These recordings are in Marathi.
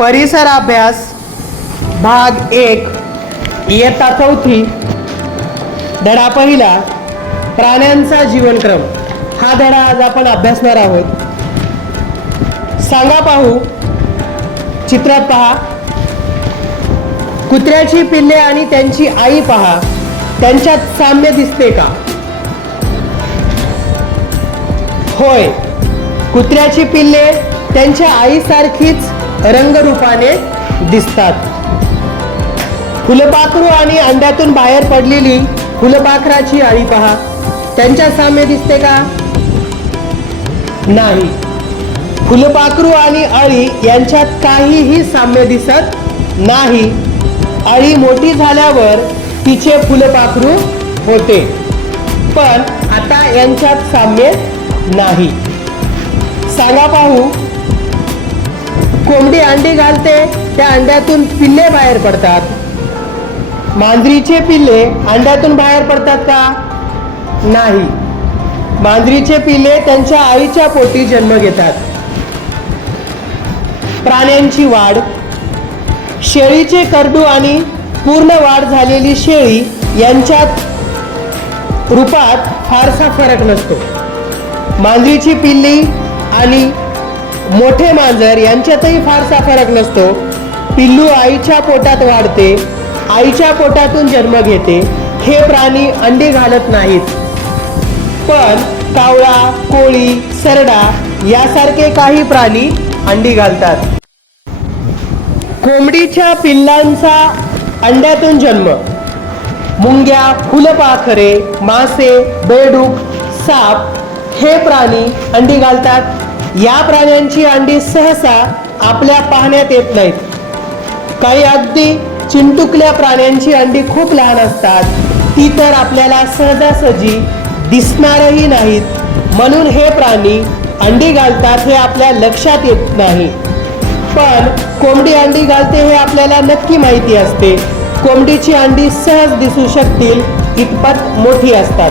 परिसर अभ्यास भाग एक इयत्ता चौथी धडा पहिला प्राण्यांचा जीवनक्रम. हा धडा आज आपण अभ्यासणार आहोत. सांगा पाहू चित्रात पहा. कुत्र्याची पिल्ले आणि त्यांची आई पहा. त्यांच्यात साम्य दिसते का? होय. कुत्र्याची पिल्ले त्यांच्या आईसारखीच रंगरूपाने दिसतात. फुलपाखरू आणि अंड्यातून बाहेर पडलेली फुलपाखराची आळी पहा. त्यांच्या साम्य दिसते का? नाही. फुलपाखरू आणि अळी यांच्यात काहीही साम्य दिसत नाही. अळी मोठी झाल्यावर तिचे फुलपाखरू होते. पण आता यांच्यात साम्य नाही. सांगा पाहू. कोंबडी अंडी घालते त्या अंड्यातून पिल्ले बाहेर पडतात. मांजरीचे पिल्ले अंड्यातून बाहेर पडतात का? नाही. मांजरीचे पिल्ले त्यांच्या आईच्या पोटी जन्म घेतात. प्राण्यांची वाढ. शेळीचे करडू आणि पूर्ण वाढ झालेली शेळी यांच्यात रूपात फारसा फरक नसतो. मांजरीची पिल्ली आणि मोठे मांजर यांच्यातही फारसा फरक नसतो. पिल्लू आईच्या पोटात वाढते आईच्या पोटातून जन्म घेते. हे प्राणी अंडी घालत नाहीत. पण कावळा कोळी सरडा यासारखे काही प्राणी अंडी घालतात. कोंबडीच्या पिल्लांचा अंड्यातून जन्म. मुंग्या फुलपाखरे मासे बेडूक साप हे प्राणी अंडी घालतात. या प्राण्यांची अंडी सहसा आपल्या पाहण्यात येत नाहीत. काही अगदी चिंटुकल्या प्राण्यांची अंडी खूप लहान असतात. ती तर आपल्याला सहजासहजी दिसणारही नाहीत. म्हणून हे प्राणी अंडी घालतात हे आपल्या लक्षात येत नाही. पण कोंबडी अंडी घालते हे आपल्याला नक्की माहिती असते. कोंबडीची अंडी सहज दिसू शकतील इतपत मोठी असतात.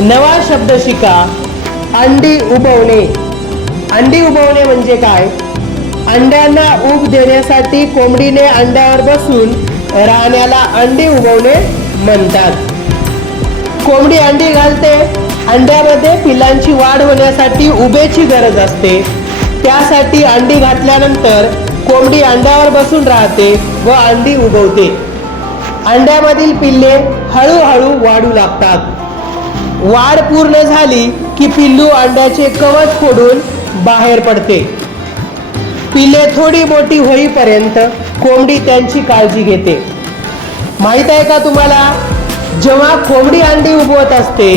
नवा शब्द शिका. अंडी उबवणे. अंडी उबवणे म्हणजे काय? अंड्यांना ऊब देण्यासाठी कोंबडीने अंड्यावर बसून राहण्याला अंडी उबवणे म्हणतात. कोंबडी अंडी घालते. अंड्यामध्ये पिलांची वाढ होण्यासाठी उभेची गरज असते. त्यासाठी अंडी घातल्यानंतर कोंबडी अंड्यावर बसून राहते व अंडी उगवते अंड्यामधील पिल्ले हळूहळू वाढू लागतात. वाढ पूर्ण झाली की पिल्लू अंड्याचे कवच फोडून बाहेर पडते. पिल्ले थोडी मोठी होईपर्यंत कोंबडी त्यांची काळजी घेते. माहीत आहे का तुम्हाला? जेव्हा कोंबडी अंडी उबवत असते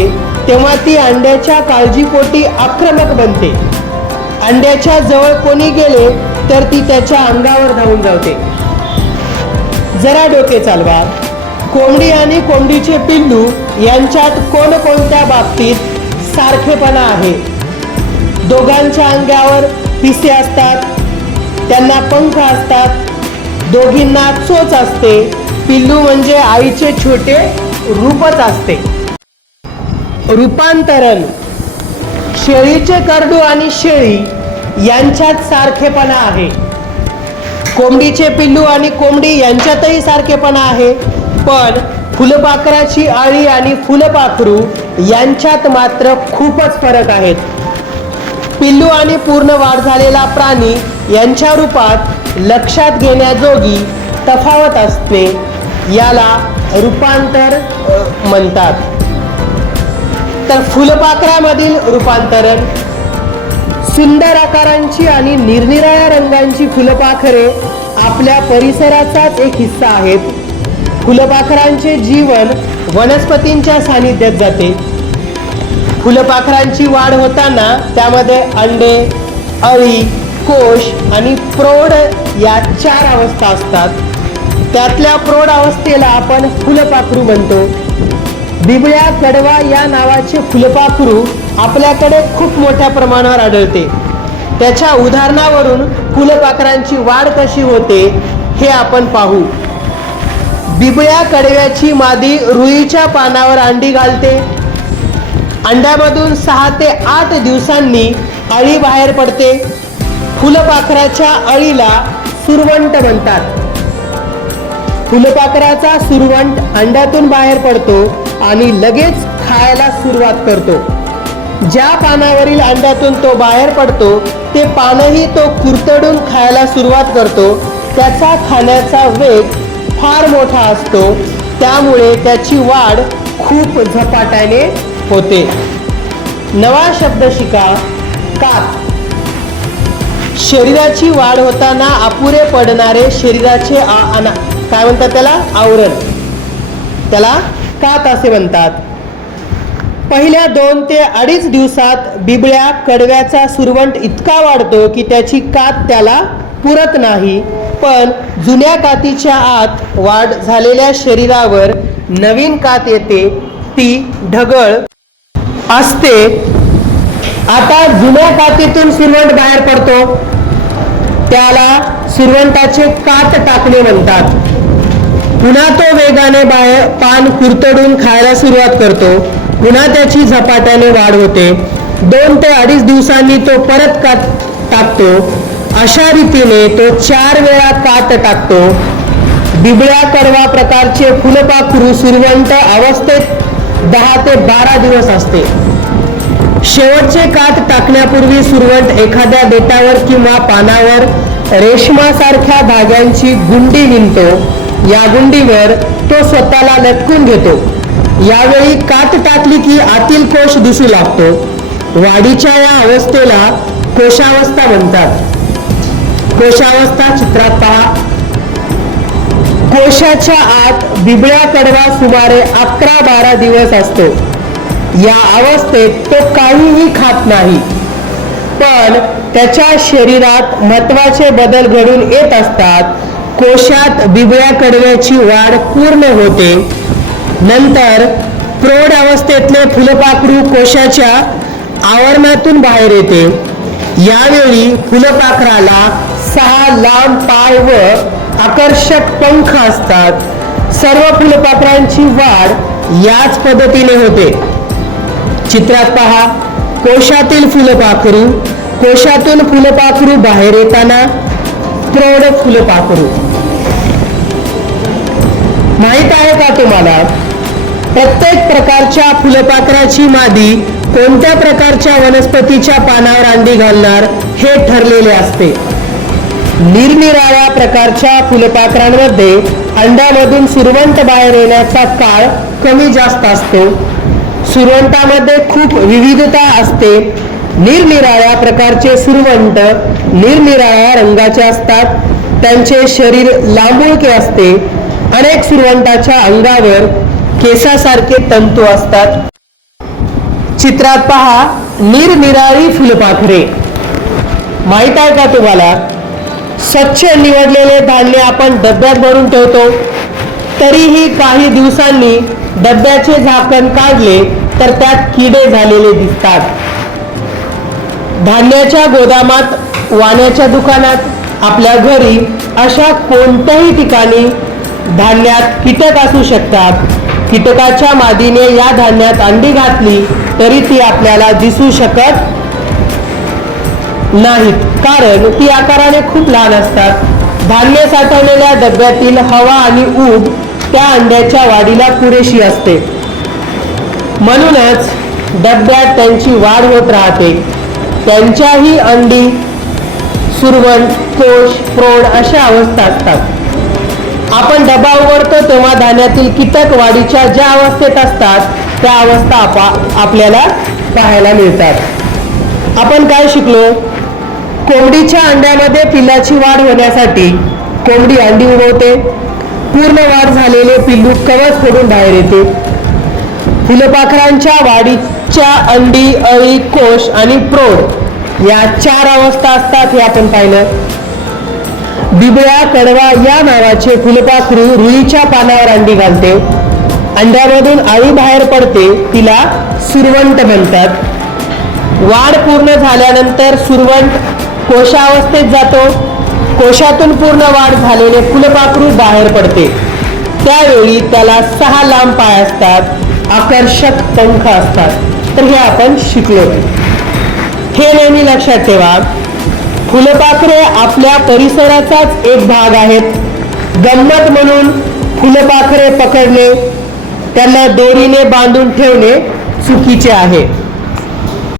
तेव्हा ती अंड्याच्या काळजीपोटी आक्रमक बनते. अंड्याच्या जवळ कोणी गेले तर ती त्याच्या अंगावर धावून जाते. जरा डोके चालवा. कोंबडी आणि कोंबडीचे पिल्लू यांच्यात कोणकोणत्या बाबतीत सारखेपणा आहे. दोघांच्या अंगावर पिसे असतात त्यांना पंख असतात दोघींना चोच असते. पिल्लू म्हणजे आईचे छोटे रूपच असते. रूपांतरण. शेळीचे करडू आणि शेळी यांच्यात सारखेपणा आहे. कोंबडीचे पिल्लू आणि कोंबडी यांच्यातही सारखेपणा आहे पण फुलपाखराची आळी आणि फुलपाखरू यांच्यात मात्र खूपच फरक आहेत. पिल्लू आणि पूर्ण वाढ झालेला प्राणी यांच्या रूपात लक्षात घेण्याजोगी तफावत असते याला रूपांतर म्हणतात. तर फुलपाखरामधील रूपांतरण सुंदर आकारांची आणि निरनिराळ्या रंगांची फुलपाखरे आपल्या परिसराचाच एक हिस्सा आहेत. फुलपाखरांचे जीवन वनस्पतींच्या सानिध्यात जाते. फुलपाखरांची वाढ होताना त्यामध्ये अंडे अळी कोश आणि प्रौढ या चार अवस्था असतात. त्यातल्या प्रौढ अवस्थेला आपण फुलपाखरू म्हणतो. बिबळ्या कडवा या नावाचे फुलपाखरू आपल्याकडे खूप मोठ्या प्रमाणावर आढळते. त्याच्या उदाहरणावरून फुलपाखरांची वाढ कशी होते हे आपण पाहू. बिबळ्या कडव्याची मादी रुईच्या पानावर अंडी घालते. अंड्यामधून सहा ते आठ दिवसांनी अळी बाहेर पडते. फुलपाखराच्या अळीला सुरवंट म्हणतात. फुलपाखराचा सुरवंट अंड्यातून बाहेर पडतो आणि लगेच खायला सुरुवात करतो. ज्या पानावरील अंड्यातून तो बाहेर पडतो ते पानही तो कुरतडून खायला सुरुवात करतो. त्याचा खाण्याचा वेग फार मोठा असतो. त्यामुळे त्याची वाढ खूप झपाट्याने होते. नवा शब्द शिका. काप. शरीराची वाढ होताना अपुरे पडणारे शरीराचे आ- अना काय म्हणतात त्याला? आवरण. त्याला कात असे म्हणतात. पहिल्या दोन ते अडीच दिवसात बिबळ्या कडव्याचा सुरवंट इतका वाढतो की त्याची कात त्याला पुरत नाही. पण जुन्या कातीच्या आत वाढ झालेल्या शरीरावर नवीन कात येते ती ढगळ असते. आता जुन्या कातीतून सुरवंट बाहेर पडतो. त्याला सुरवंटाचे कात टाकणे म्हणतात. पुन्हा तो वेगाने बाहेर पान कुरतडून खायला सुरुवात करतो. पुन्हा त्याची झपाट्याने वाढ होते. दोन ते अडीच दिवसांनी तो परत कात टाकतो. अशा रीतीने तो चार वेळा कात टाकतो. बिबळ्या कडवा प्रकारचे फुलपाखरू सुरवंत अवस्थेत दहा ते बारा दिवस असते. शेवटचे कात टाकण्यापूर्वी सुरवंट एखाद्या बेटावर किंवा पानावर रेशमासारख्या धाग्यांची गुंडी विणतो. या गुंडीवर तो स्वतःला लटकून घेतो. यावेळी कात टाकली की आतील कोश दिसू लागतो. वाढीच्या या अवस्थेला कोशावस्था म्हणतात. कोशावस्था चित्रात पहा. कोशाच्या आत बिबळ्या कडवा सुमारे अकरा बारा दिवस असतो. या अवस्थेत तो काहीही खात नाही. पण त्याच्या शरीरात महत्त्वाचे बदल घडून येत असतात. कोशात बिबळ्या कडव्याची वाढ पूर्ण होते. नंतर प्रौढ अवस्थेतले फुलपाखरू कोशाच्या आवरणातून बाहेर येते. यावेळी फुलपाखराला सहा लांब पाय व आकर्षक पंख असतात. सर्व फुलपाखरांची वाढ याच पद्धतीने होते. चित्रात पहा कोशातील फुलपाखरू कोशातून फुलपाखरू बाहेर येताना प्रौढ फुलपाखरू. माहीत आहे का तुम्हाला? प्रत्येक प्रकारच्या फुलपाखराची मादी कोणत्या प्रकारच्या वनस्पतीच्या पानावर अंडी घालणार हे ठरलेले असते. निरनिराळ्या प्रकारच्या फुलपाखरांमध्ये अंड्यामधून सुरवंट बाहेर येण्याचा काळ कमी जास्त असतो. सुरवंटामध्ये खूप विविधता असते. निरनिराळ्या प्रकारचे सुरवंट निरनिराळ्या रंगाचे असतात. त्यांचे शरीर लांबुळके असते. अनेक सुरवंटाच्या अंगावर केसासारखे तंतू असतात. चित्रात पहा निरनिराळी फुलपाखरे. माहीत आहे का तुम्हाला? स्वच्छ निवडलेले धान्य आपण डब्यात भरून ठेवतो. तरीही काही दिवसांनी डब्याचे झाकण काढले तर त्यात किडे झालेले दिसतात. धान्याच्या गोदामात वाण्याच्या दुकानात आपल्या घरी अशा कोणत्याही ठिकाणी धान्यात कीटक असू शकतात. कीटकाच्या मादीने या धान्यात अंडी घातली तरी ती आपल्याला दिसू शकत नाहीत. कारण ती आकाराने खूप लहान असतात. धान्य साठवलेल्या डब्यातील हवा आणि ऊब त्या अंड्याच्या वाढीला पुरेशी असते. म्हणूनच डब्यात त्यांची वाढ होत राहते. त्यांच्याही अंडी सुरवण कोश प्रौढ अशा अवस्था असतात. आपण डबा उघडतो तेव्हा धान्यातील कीटक वाढीच्या ज्या अवस्थेत असतात त्या अवस्था आपल्याला पाहायला मिळतात. आपण काय शिकलो? कोंबडीच्या अंड्यामध्ये पिल्लाची वाढ होण्यासाठी कोंबडी अंडी उडवते पूर्ण वाढ झालेले पिल्लू कवच फोडून बाहेर येते. फुलपाखरांच्या वाढीच्या अंडी अळी कोश आणि प्रौढ या चार अवस्था असतात हे आपण पाहिलं. बिबळ्या कडवा या नावाचे फुलपाखरू रुईच्या पानावर अंडी घालते. अंड्यामधून आळी बाहेर पडते तिला सुरवंट म्हणतात. वाढ पूर्ण झाल्यानंतर सुरवंट कोशावस्थेत जातो. कोशातून पूर्ण वाढ झालेले फुलपाखरू बाहेर पडते. त्यावेळी त्याला सहा लांब पाय असतात. आकर्षक पंख असतात. तर हे आपण शिकलो. हे नेहमी लक्षात ठेवा. फुलपाखरे आपल्या परिसराचाच एक भाग आहेत. गंमत म्हणून फुलपाखरे पकडणे त्यांना दोरीने बांधून ठेवणे चुकीचे आहे.